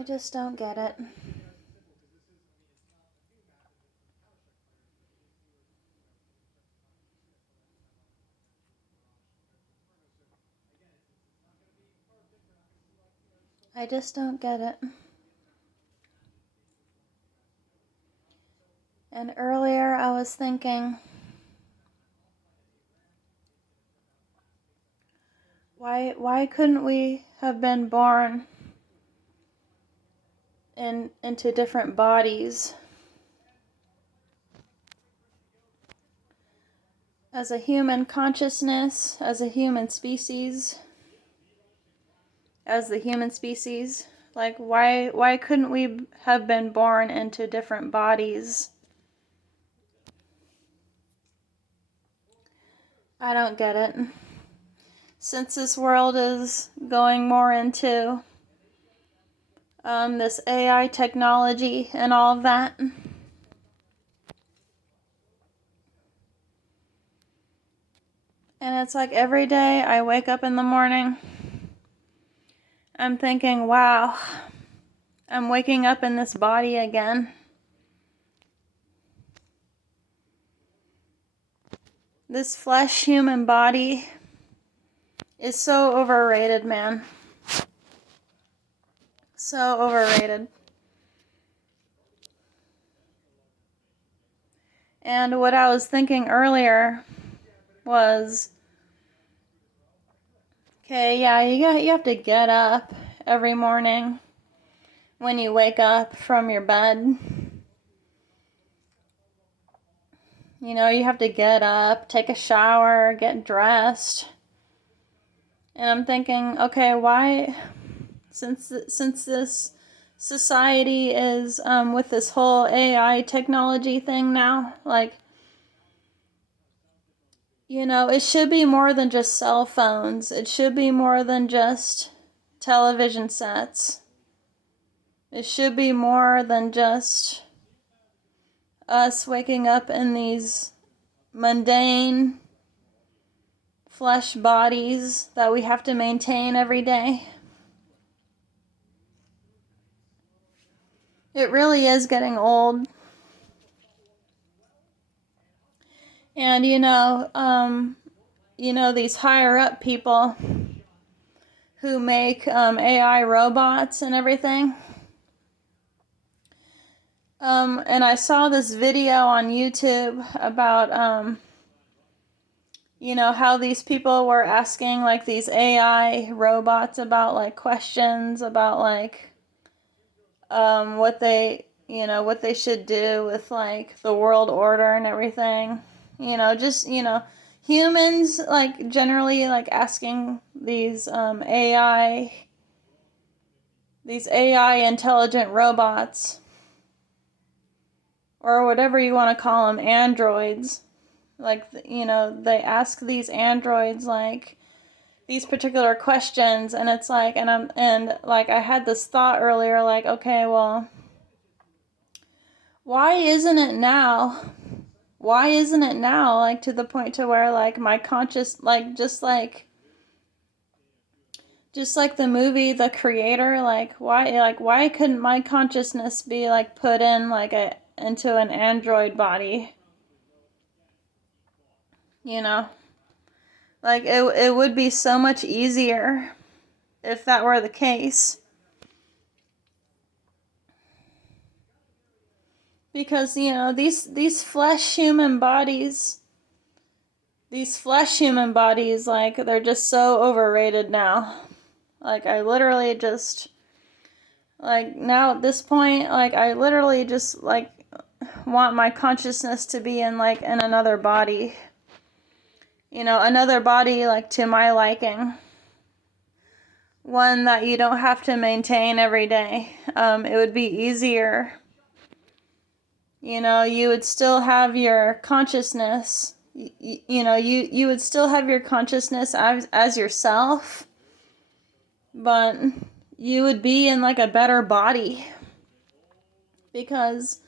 I just don't get it. I just don't get it. And earlier I was thinking, why couldn't we have been born into different bodies? As a human consciousness, as a human species, like why couldn't we have been born into different bodies? I don't get it. Since this world is going more into this AI technology and all of that, and it's like every day I wake up in the morning, I'm thinking, wow, I'm waking up in this body again. This flesh human body is so overrated, man. So overrated. And what I was thinking earlier was, okay, yeah, you have to get up every morning when you wake up from your bed. You know, you have to get up, take a shower, get dressed. And I'm thinking, okay, why, since this society is with this whole AI technology thing now, like, you know, it should be more than just cell phones. It should be more than just television sets. It should be more than just us waking up in these mundane flesh bodies that we have to maintain every day. It really is getting old. And you know, these higher up people who make AI robots and everything. And I saw this video on YouTube about, you know, how these people were asking like these AI robots about like questions about like what they should do with like the world order and everything. You know, just, you know, humans like generally like asking these AI intelligent robots, or whatever you want to call them, androids. Like, you know, they ask these androids like these particular questions, and it's like, and like I had this thought earlier, like, okay, well, why isn't it now? Why isn't it now like to the point to where like my conscious, like just like the movie The Creator, like why couldn't my consciousness be like put in like into an android body? You know? Like it would be so much easier if that were the case. Because, you know, these flesh human bodies, like, they're just so overrated now. Like, I literally just, like, now at this point, like, I literally just, like, want my consciousness to be in, like, in another body. You know, another body, like, to my liking. One that you don't have to maintain every day. It would be easier. You know, you would still have your consciousness. You know, you would still have your consciousness as yourself, but you would be in like a better body. Because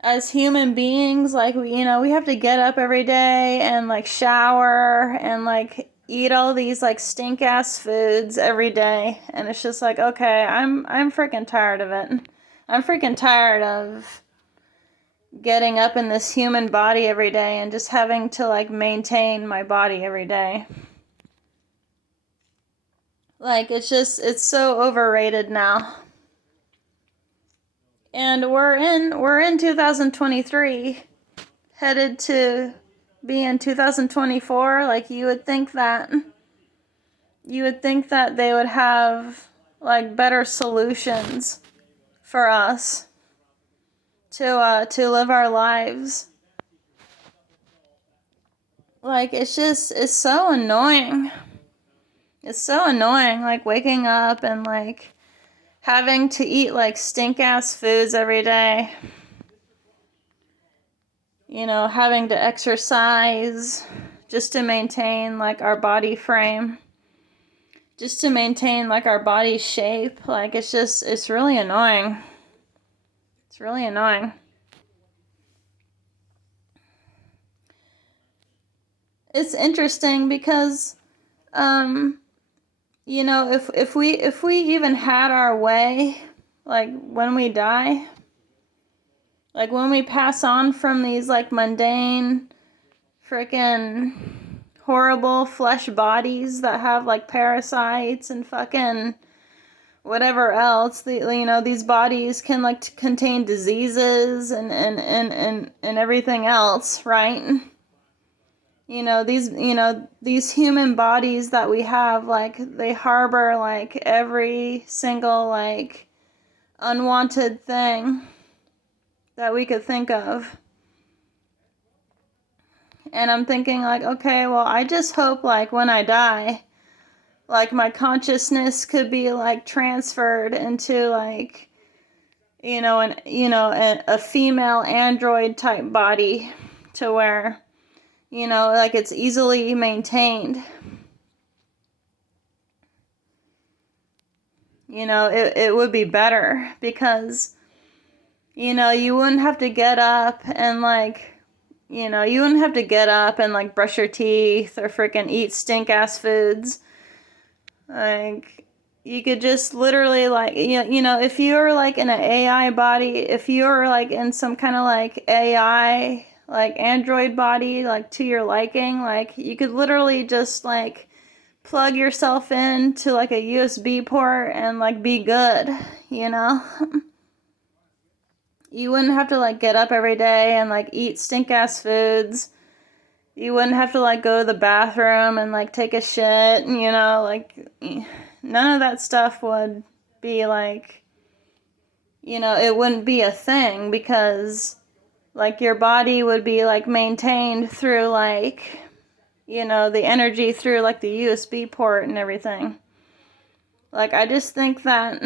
as human beings, like, we have to get up every day and like shower and like eat all these like stink ass foods every day, and it's just like, okay, I'm freaking tired of it. I'm freaking tired of getting up in this human body every day and just having to like maintain my body every day. Like, it's so overrated now. And we're in 2023, headed to be in 2024. Like, you would think that they would have like better solutions for us to live our lives. Like, it's so annoying. It's so annoying, like, waking up and like having to eat like stink ass foods every day. You know, having to exercise just to maintain like our body frame, just to maintain like our body shape. Like, it's really annoying. It's really annoying. It's interesting because, you know, if we even had our way, like when we die, like when we pass on from these like mundane, freaking horrible flesh bodies that have like parasites and fucking whatever else, these bodies can like contain diseases and everything else, right? These human bodies that we have, like, they harbor like every single like unwanted thing that we could think of. And I'm thinking like, okay, well, I just hope like when I die, like my consciousness could be like transferred into like, a female android type body, to where, like, it's easily maintained. It would be better because, you wouldn't have to get up and like, you wouldn't have to get up and like brush your teeth or freaking eat stink ass foods. Like, you could just literally like, if you're like in an AI body, if you're like in some kind of like AI, like android body, like to your liking, like you could literally just like plug yourself into like a USB port and like be good, you know? You wouldn't have to like get up every day and like eat stink ass foods. You wouldn't have to like go to the bathroom and like take a shit, like none of that stuff would be like, it wouldn't be a thing, because like your body would be like maintained through like, the energy through like the USB port and everything. Like, I just think that,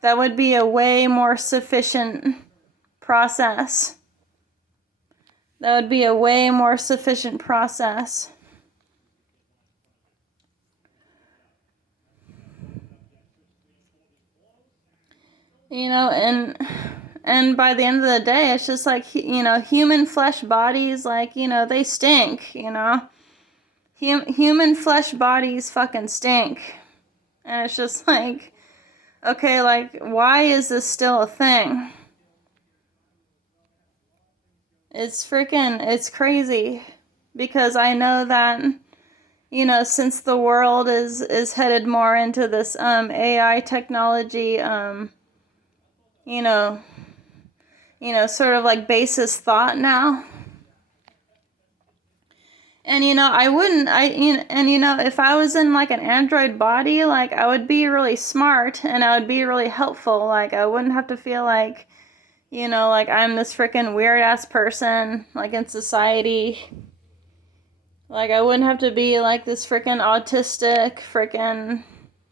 that would be a way more sufficient process. That would be a way more sufficient process. And by the end of the day, it's just like, human flesh bodies, like, they stink, Human flesh bodies fucking stink. And it's just like, okay, like, why is this still a thing? It's crazy. Because I know that, since the world is headed more into this AI technology, sort of like basis thought now. And if I was in like an android body, like, I would be really smart and I would be really helpful. Like, I wouldn't have to feel like, like I'm this freaking weird ass person, like, in society. Like, I wouldn't have to be like this freaking autistic, freaking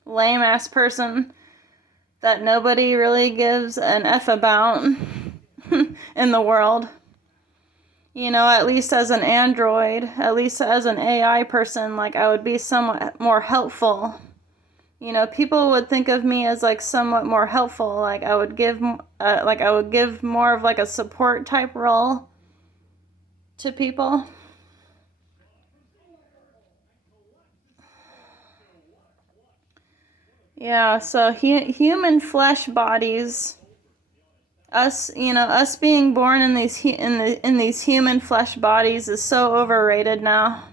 lame ass person that nobody really gives an F about in the world. At least as an android, at least as an AI person, like, I would be somewhat more helpful. People would think of me as like somewhat more helpful. Like, I would give more of like a support type role to people. Yeah, so human flesh bodies, us being born in these human flesh bodies is so overrated now.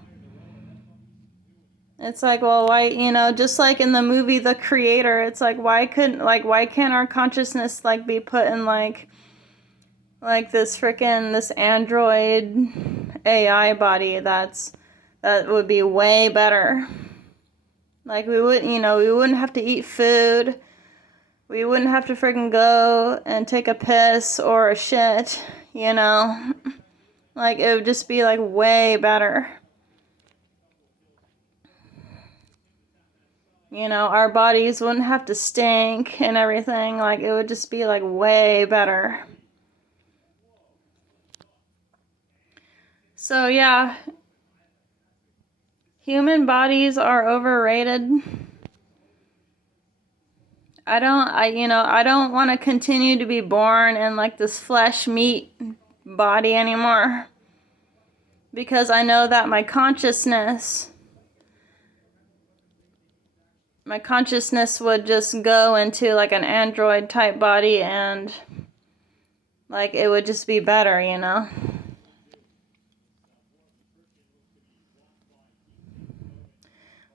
It's like, well, why, just like in the movie The Creator, it's like, why can't our consciousness like be put in like this android AI body that would be way better. Like we wouldn't have to eat food. We wouldn't have to freaking go and take a piss or a shit, Like it would just be like way better. Our bodies wouldn't have to stink and everything. Like it would just be like way better. So yeah, human bodies are overrated. I don't want to continue to be born in like this flesh meat body anymore. Because I know that my consciousness would just go into like an android type body and like it would just be better,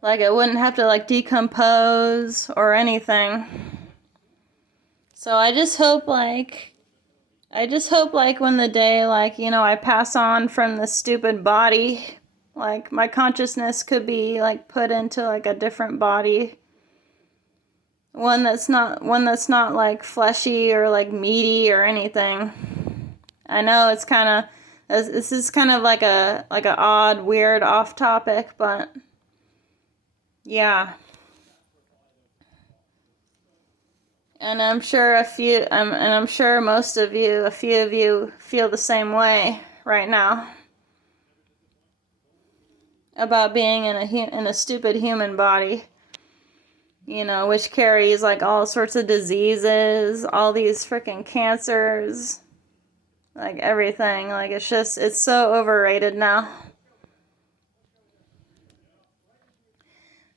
Like it wouldn't have to like decompose or anything. So I just hope like when the day I pass on from this stupid body, like my consciousness could be like put into like a different body. One that's not like fleshy or like meaty or anything. I know this is kind of like a odd, weird, off topic, but yeah. And I'm sure a few of you feel the same way right now about being in a stupid human body. Which carries like all sorts of diseases, all these freaking cancers, like everything. Like it's so overrated now.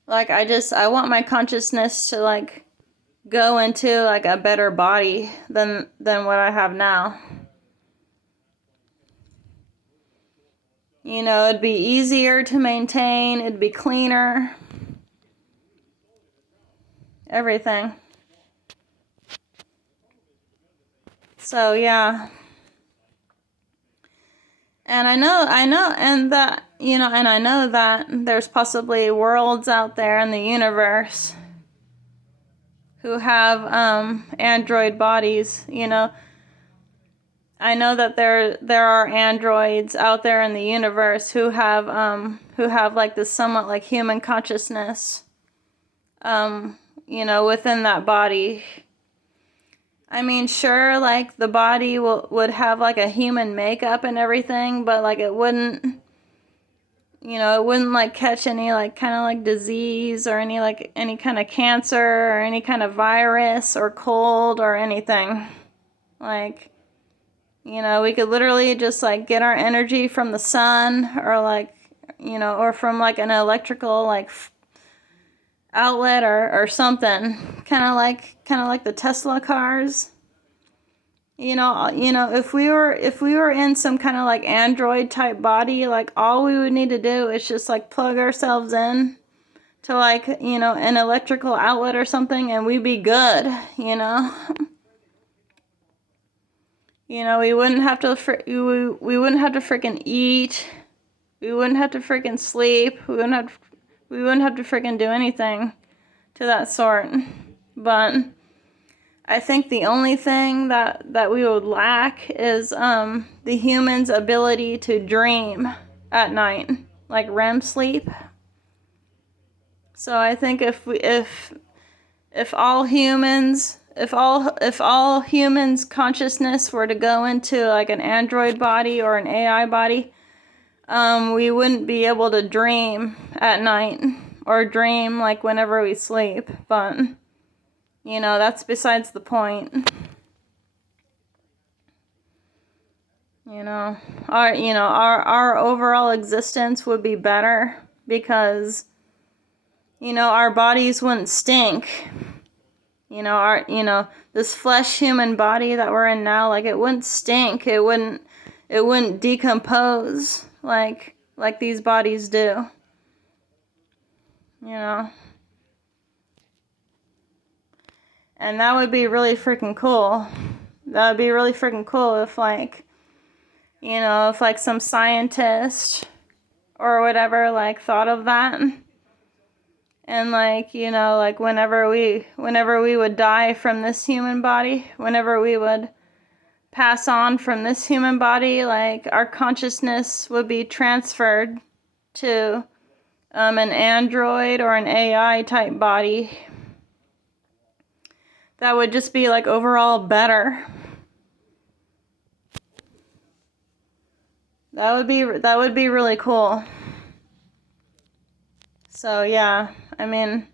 Like I want my consciousness to like go into like a better body than what I have now. It'd be easier to maintain, it'd be cleaner. Everything. So yeah. And I know, and I know that there's possibly worlds out there in the universe who have android bodies, I know that there are androids out there in the universe who have like this somewhat like human consciousness, within that body. I mean, sure, like the body would have like a human makeup and everything, but like it wouldn't like catch any like kind of like disease or any kind of cancer or any kind of virus or cold or anything. Like, we could literally just like get our energy from the sun or like, or from like an electrical like outlet or something. Kind of like the Tesla cars. If we were in some kind of like android type body, like all we would need to do is just like plug ourselves in to like, an electrical outlet or something and we'd be good, we wouldn't have to we wouldn't have to freaking eat. We wouldn't have to freaking sleep. We wouldn't have to freaking do anything to that sort. But I think the only thing that we would lack is the human's ability to dream at night, like REM sleep. So I think if all humans consciousness were to go into like an android body or an AI body, we wouldn't be able to dream at night or dream like whenever we sleep. But that's besides the point. Our overall existence would be better because our bodies wouldn't stink. This flesh human body that we're in now, like, it wouldn't stink. It wouldn't decompose like these bodies do. And that would be really freaking cool. That would be really freaking cool if, like, if some scientist or whatever, like, thought of that. And, like, whenever we would die from this human body, whenever we would pass on from this human body, like, our consciousness would be transferred to an android or an AI type body that would just be, like, overall better. That would be really cool. So yeah, I mean,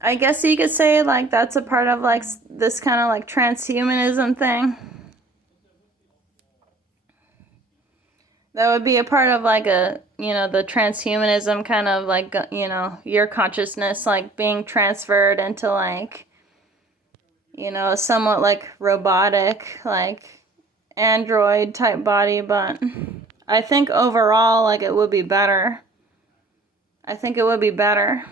I guess you could say, like, that's a part of, like, this kind of, like, transhumanism thing. That would be a part of, like, the transhumanism kind of, like, your consciousness, like, being transferred into, like, a somewhat, like, robotic, like, android type body. But I think overall, like, it would be better. I think it would be better.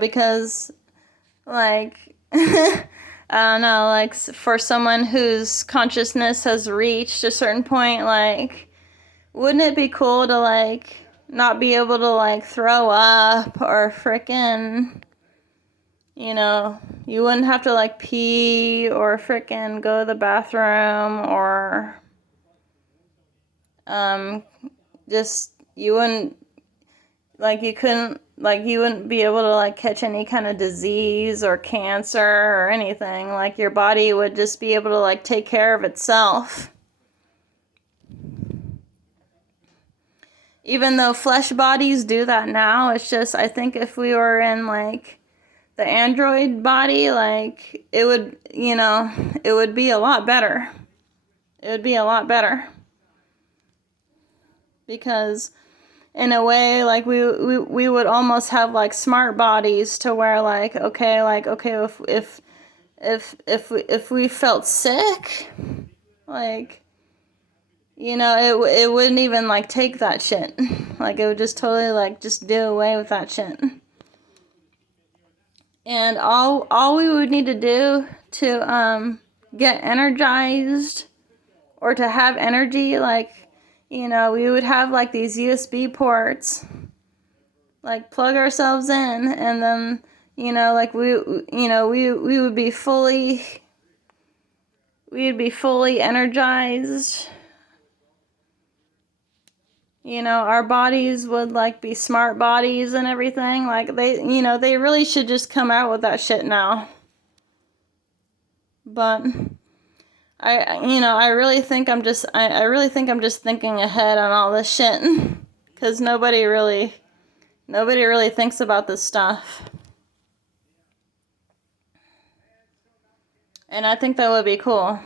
Because, like, I don't know, like, for someone whose consciousness has reached a certain point, like, wouldn't it be cool to, like, not be able to, like, throw up or frickin', you wouldn't have to, like, pee or frickin' go to the bathroom, or just, you wouldn't, like, you wouldn't be able to, like, catch any kind of disease or cancer or anything. Like, your body would just be able to, like, take care of itself. Even though flesh bodies do that now, it's just, I think if we were in, like, the android body, like, it would, it would be a lot better. It would be a lot better. Because in a way, like, we would almost have, like, smart bodies to where, like, okay, if we felt sick, like, it wouldn't even, like, take that shit. Like, it would just totally, like, just do away with that shit. And all we would need to do to get energized or to have energy, like, we would have, like, these USB ports, like, plug ourselves in, and then, like, we would be fully energized. Our bodies would, like, be smart bodies and everything. Like, they really should just come out with that shit now. But I really think I'm just thinking ahead on all this shit, because nobody really thinks about this stuff. And I think that would be cool.